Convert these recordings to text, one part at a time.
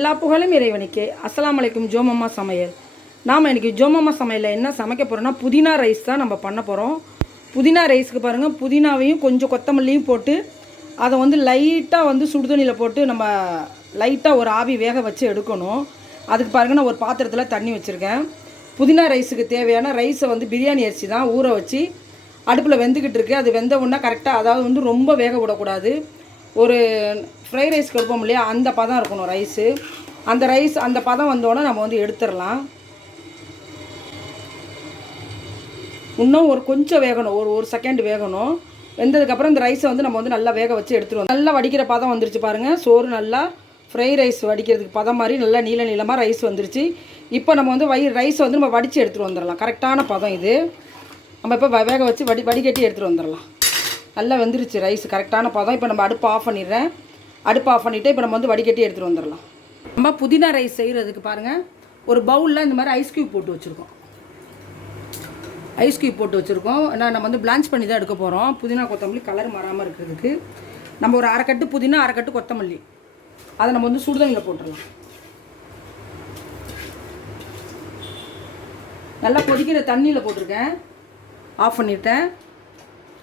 எல்லா புகழும் இறைவனுக்கே. அஸ்லாம் அலைக்கும் ஜோமம்மா சமையல். நாம் இன்றைக்கி ஜோமம்மா சமையலில் என்ன சமைக்க போகிறோன்னா புதினா ரைஸ் தான் நம்ம பண்ண போகிறோம் புதினா ரைஸுக்கு பாருங்கள் புதினாவையும் கொஞ்சம் கொத்தமல்லியும் போட்டு அதை வந்து லைட்டாக வந்து சுடுதண்ணியில் போட்டு நம்ம லைட்டாக ஒரு ஆவி வேக வச்சு எடுக்கணும். அதுக்கு பாருங்கள் நான் ஒரு பாத்திரத்தில் தண்ணி வச்சுருக்கேன். புதினா ரைஸுக்கு தேவையான ரைஸை வந்து பிரியாணி அரிசி தான் ஊற வச்சு அடுப்பில் வெந்துக்கிட்டு இருக்கு. அது வெந்த உடனே கரெக்டாக அதாவது வந்து ரொம்ப வேக விடக்கூடாது. ஒரு ஃப்ரைட் ரைஸ் கொடுப்போம் இல்லையா? அந்த பதம் இருக்கணும் ரைஸு அந்த ரைஸ் அந்த பதம் வந்தோடனே நம்ம வந்து எடுத்துடலாம். இன்னும் ஒரு கொஞ்சம் வேகணும் ஒரு ஒரு செகண்ட் வேகணும். வெந்ததுக்கப்புறம் இந்த ரைஸை வந்து நம்ம வந்து நல்லா வேக வச்சு எடுத்துருவோம் நல்லா வடிக்கிற பதம் வந்துருச்சு பாருங்கள் சோறு நல்லா ஃப்ரை ரைஸ் வடிக்கிறதுக்கு பதம் மாதிரி நல்லா நீள நீளமாக ரைஸ் வந்துருச்சு. இப்போ நம்ம வந்து வயிறு ரைஸை வந்து நம்ம வடித்து எடுத்துகிட்டு வந்துடலாம். கரெக்டான பதம் இது. நம்ம இப்போ வ- வேக வச்சு வடி வடிகட்டி எடுத்துகிட்டு வந்துடலாம். நல்லா வெந்துருச்சு ரைஸ் கரெக்டான பதம். இப்போ நம்ம அடுப்பு ஆஃப் பண்ணிடுறேன். அடுப்பு ஆஃப் பண்ணிவிட்டு இப்போ நம்ம வந்து வடிகட்டி எடுத்துகிட்டு வந்துடலாம். நம்ம புதினா ரைஸ் செய்கிறதுக்கு பாருங்கள் ஒரு பவுலில் இந்த மாதிரி ஐஸ் க்யூப் போட்டு வச்சுருக்கோம். ஐஸ் க்யூப் போட்டு வச்சுருக்கோம். நான் நம்ம வந்து பிளான்ச் பண்ணி தான் எடுக்க போகிறோம் புதினா கொத்தமல்லி கலர் மாறாமல் இருக்கிறதுக்கு. நம்ம ஒரு அரைக்கட்டு புதினா அரைக்கட்டு கொத்தமல்லி. அதை நம்ம வந்து சுடுதண்ணியில் போட்டுடலாம். நல்லா கொதிக்கிற தண்ணியில் போட்டிருக்கேன். ஆஃப் பண்ணிட்டேன்.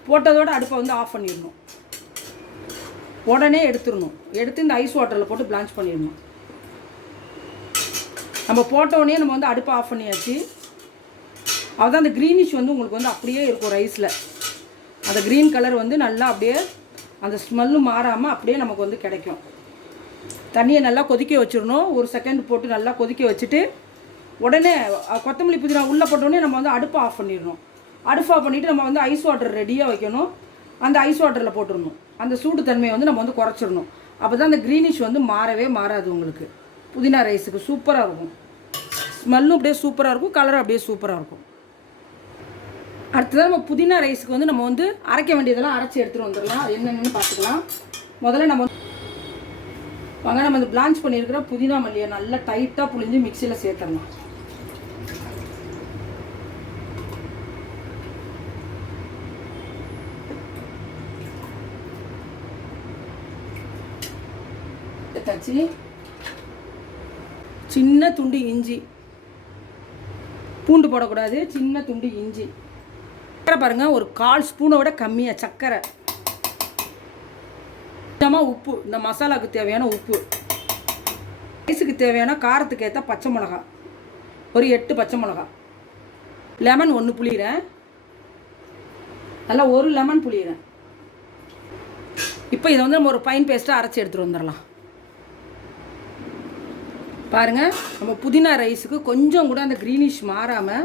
போட்டதோட அடுப்பை வந்து ஆஃப் பண்ணிடணும். உடனே எடுத்துடணும். எடுத்து இந்த ஐஸ் வாட்டரில் போட்டு பிளான்ச் பண்ணிடணும். நம்ம போட்டோடனே நம்ம வந்து அடுப்பை ஆஃப் பண்ணியாச்சு. அதுதான் அந்த க்ரீனிஷ் வந்து உங்களுக்கு வந்து அப்படியே இருக்கும் ரைஸில் அந்த க்ரீன் கலர் வந்து நல்லா அப்படியே அந்த ஸ்மெல்லும் மாறாமல் அப்படியே நமக்கு வந்து கிடைக்கும். தண்ணியை நல்லா கொதிக்க வச்சிடணும். ஒரு செகண்ட் போட்டு நல்லா கொதிக்க வச்சுட்டு உடனே கொத்தமல்லி புதினா உள்ளே போட்டோடனே நம்ம வந்து அடுப்பை ஆஃப் பண்ணிடணும். அடுப்பு ஆஃப் பண்ணிவிட்டு நம்ம வந்து ஐஸ் வாட்டர் ரெடியாக வைக்கணும். அந்த ஐஸ் வாட்டரில் போட்டுடணும் அந்த சூடு தன்மையை வந்து நம்ம வந்து குறைச்சிடணும். அப்போ தான் அந்த க்ரீனிஷ் வந்து மாறவே மாறாது உங்களுக்கு. புதினா ரைஸுக்கு சூப்பராக இருக்கும். ஸ்மெல்லும் அப்படியே சூப்பராக இருக்கும் கலரும் அப்படியே சூப்பராக இருக்கும். அடுத்ததாக நம்ம புதினா ரைஸுக்கு வந்து நம்ம வந்து அரைக்க வேண்டியதெல்லாம் அரைச்சி எடுத்துகிட்டு வந்துடலாம். என்னென்னு பார்த்துக்கலாம். முதல்ல நம்ம வாங்க நம்ம இந்த பிளான்ச் பண்ணியிருக்கிற புதினா மல்லியை நல்லா டைட்டாக புழிஞ்சு மிக்சியில் சேர்த்துடலாம். எடுத்தாச்சு. சின்ன துண்டு இஞ்சி. பூண்டு போடக்கூடாது சின்ன துண்டு இஞ்சி. சக்கரை பாருங்க ஒரு கால் ஸ்பூனோட கம்மியாக சர்க்கரை கொஞ்சமாக உப்பு இந்த மசாலாவுக்கு தேவையான உப்பு. ரைஸுக்கு தேவையான காரத்துக்கு ஏற்ற பச்சை மிளகா ஒரு எட்டு பச்சை மிளகா லெமன் ஒன்று புளிகிறேன் நல்லா ஒரு லெமன் புளிகிறேன் இப்போ இதை வந்து நம்ம ஒரு பைன் பேஸ்ட்டாக அரைச்சி எடுத்துகிட்டு வந்துடலாம் பாருங்கள் நம்ம புதினா ரைஸுக்கு கொஞ்சம் கூட அந்த க்ரீனிஷ் மாறாமல்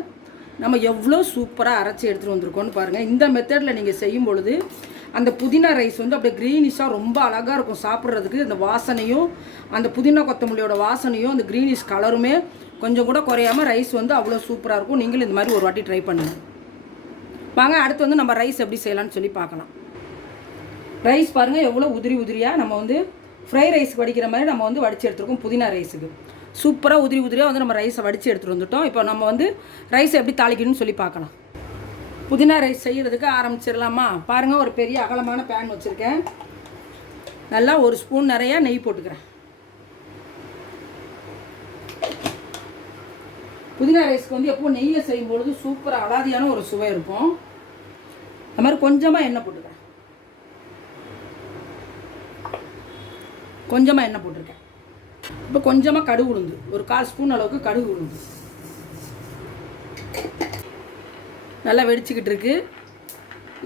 நம்ம எவ்வளோ சூப்பராக அரைச்சி எடுத்துகிட்டு வந்திருக்கோம்னு பாருங்கள் இந்த மெத்தடில் நீங்கள் செய்யும் பொழுது அந்த புதினா ரைஸ் வந்து அப்படியே க்ரீனிஷாக ரொம்ப அழகாக இருக்கும் சாப்பிட்றதுக்கு. அந்த வாசனையும் அந்த புதினா கொத்தமல்லியோட வாசனையும் அந்த க்ரீனிஷ் கலருமே கொஞ்சம் கூட குறையாம ரைஸ் வந்து அவ்வளோ சூப்பராக இருக்கும். நீங்களும் இந்த மாதிரி ஒரு வாட்டி ட்ரை பண்ணுங்கள் வாங்க அடுத்து வந்து நம்ம ரைஸ் எப்படி செய்யலாம்னு சொல்லி பார்க்கலாம். ரைஸ் பாருங்கள் எவ்வளோ உதிரி உதிரியாக நம்ம வந்து ஃப்ரை ரைஸ் வடிக்கிற மாதிரி நம்ம வந்து வடித்து எடுத்துருக்கோம் புதினா ரைஸுக்கு சூப்பராக உதிரி உதிரியாக வந்து நம்ம ரைஸை வடித்து எடுத்துகிட்டு வந்துட்டோம். இப்போ நம்ம வந்து ரைஸை எப்படி தாளிக்கணும்னு சொல்லி பார்க்கலாம். புதினா ரைஸ் செய்கிறதுக்கு ஆரம்பிச்சிடலாமா? பாருங்கள் ஒரு பெரிய அகலமான பேன் வச்சுருக்கேன். நல்லா ஒரு ஸ்பூன் நிறையா நெய் போட்டுக்கிறேன். புதினா ரைஸ்க்கு வந்து எப்போ நெய்யில் செய்யும் பொழுது சூப்பராக அலாதியான ஒரு சுவை இருக்கும். அது மாதிரி கொஞ்சமாக எண்ணெய் போட்டுக்கிறேன். கொஞ்சமாக எண்ணெய் போட்டிருக்கேன். இப்போ கொஞ்சமாக கடுகு உளுந்து. ஒரு கால் ஸ்பூன் அளவுக்கு கடுகு உளுந்து. நல்லா வெடிச்சுக்கிட்டு இருக்கு.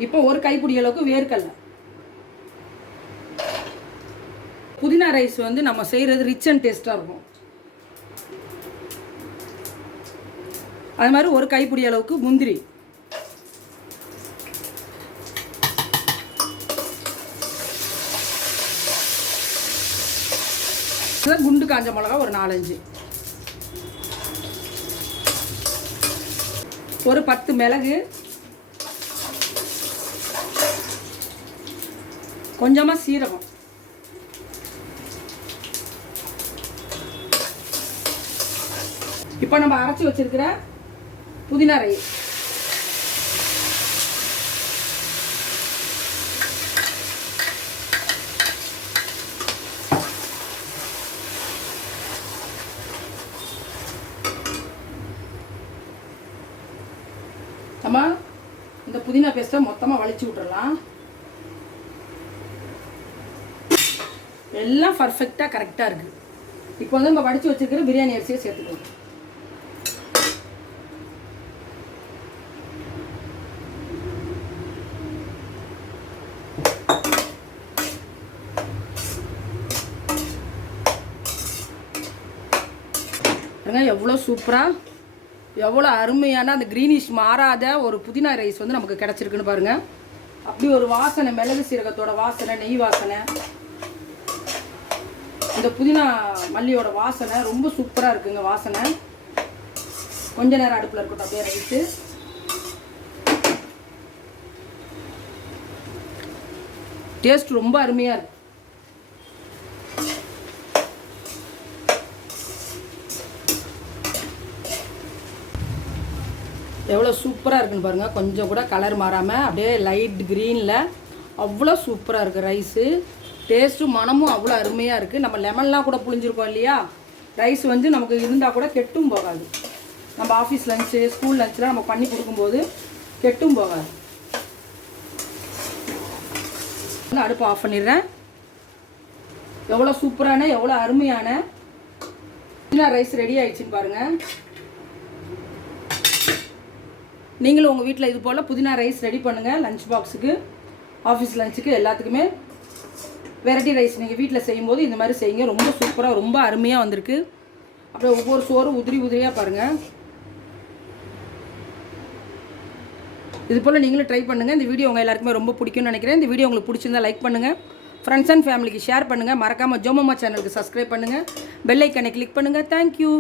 இப்போ ஒரு கைப்பிடி அளவுக்கு வேர்க்கடலை. புதினா ரைஸ் வந்து நம்ம செய்கிறது ரிச் அண்ட் டேஸ்ட்டாக இருக்கும். அது மாதிரி ஒரு கைப்பிடி அளவுக்கு முந்திரி. இதுதான் குண்டு காஞ்ச மிளகா ஒரு நாலஞ்சு. ஒரு பத்து மிளகு. கொஞ்சமாக சீரகம். இப்போ நம்ம அரைச்சி வச்சிருக்கிற புதினா ரைஸ் இந்த புதினா பேஸ்ட்டை மொத்தமாக வலிச்சு விட்டுறலாம். எல்லாம் பர்ஃபெக்டாக கரெக்டாக இருக்குது இப்போ வந்து நம்ம வடித்து வச்சிருக்கிற பிரியாணி அரிசியை சேர்த்துக்கலாம். எவ்வளோ சூப்பராக எவ்வளோ அருமையான அந்த க்ரீனிஷ் மாறாத ஒரு புதினா ரைஸ் வந்து நமக்கு கிடச்சிருக்குன்னு பாருங்கள் அப்படி ஒரு வாசனை மிளகு சீரகத்தோட வாசனை நெய் வாசனை. இந்த புதினா மல்லியோட வாசனை ரொம்ப சூப்பராக இருக்குங்க வாசனை. கொஞ்ச நேரம் அடுப்பில் இருக்கட்டும் அப்படியே ரைஸு டேஸ்ட் ரொம்ப அருமையாக இருக்குது எவ்வளோ சூப்பராக இருக்குன்னு பாருங்கள் கொஞ்சம் கூட கலர் மாறாமல் அப்படியே லைட் க்ரீனில் அவ்வளோ சூப்பராக இருக்குது ரைஸு டேஸ்ட்டும் மனமும் அவ்வளோ அருமையாக இருக்குது நம்ம லெமன்லாம் கூட புளிஞ்சிருக்கோம் இல்லையா? ரைஸ் வந்து நமக்கு இருந்தால் கூட கெட்டும் போகாது. நம்ம ஆஃபீஸ் லஞ்சு ஸ்கூல் லஞ்செலாம் நம்ம பண்ணி கொடுக்கும்போது கெட்டும் போகாது. அடுப்பு ஆஃப் பண்ணிடுறேன். எவ்வளோ சூப்பரான எவ்வளோ அருமையான. ரைஸ் ரெடி ஆயிடுச்சுன்னு பாருங்கள் நீங்களும் உங்கள் வீட்டில் இது போல் புதினா ரைஸ் ரெடி பண்ணுங்கள் லஞ்ச் பாக்ஸுக்கு ஆஃபீஸ் லஞ்சுக்கு எல்லாத்துக்குமே. வெரைட்டி ரைஸ் நீங்கள் வீட்டில் செய்யும்போது இந்த மாதிரி செய்யுங்க. ரொம்ப சூப்பராக ரொம்ப அருமையாக வந்திருக்கு. அப்படியே ஒவ்வொரு சோறும் உதிரி உதிரியாக பாருங்கள் இது போல் நீங்களும் ட்ரை பண்ணுங்கள் இந்த வீடியோ உங்கள் எல்லாருக்குமே ரொம்ப பிடிக்கும்னு நினைக்கிறேன். இந்த வீடியோ உங்களுக்கு பிடிச்சிருந்தா லைக் பண்ணுங்கள் ஃப்ரெண்ட்ஸ் அண்ட் ஃபேமிலிக்கு ஷேர் பண்ணுங்கள் மறக்காமல் ஜோமம்மா சேனலுக்கு சப்ஸ்கிரைப் பண்ணுங்கள் பெல்லைக்கனை கிளிக் பண்ணுங்கள் தேங்க்யூ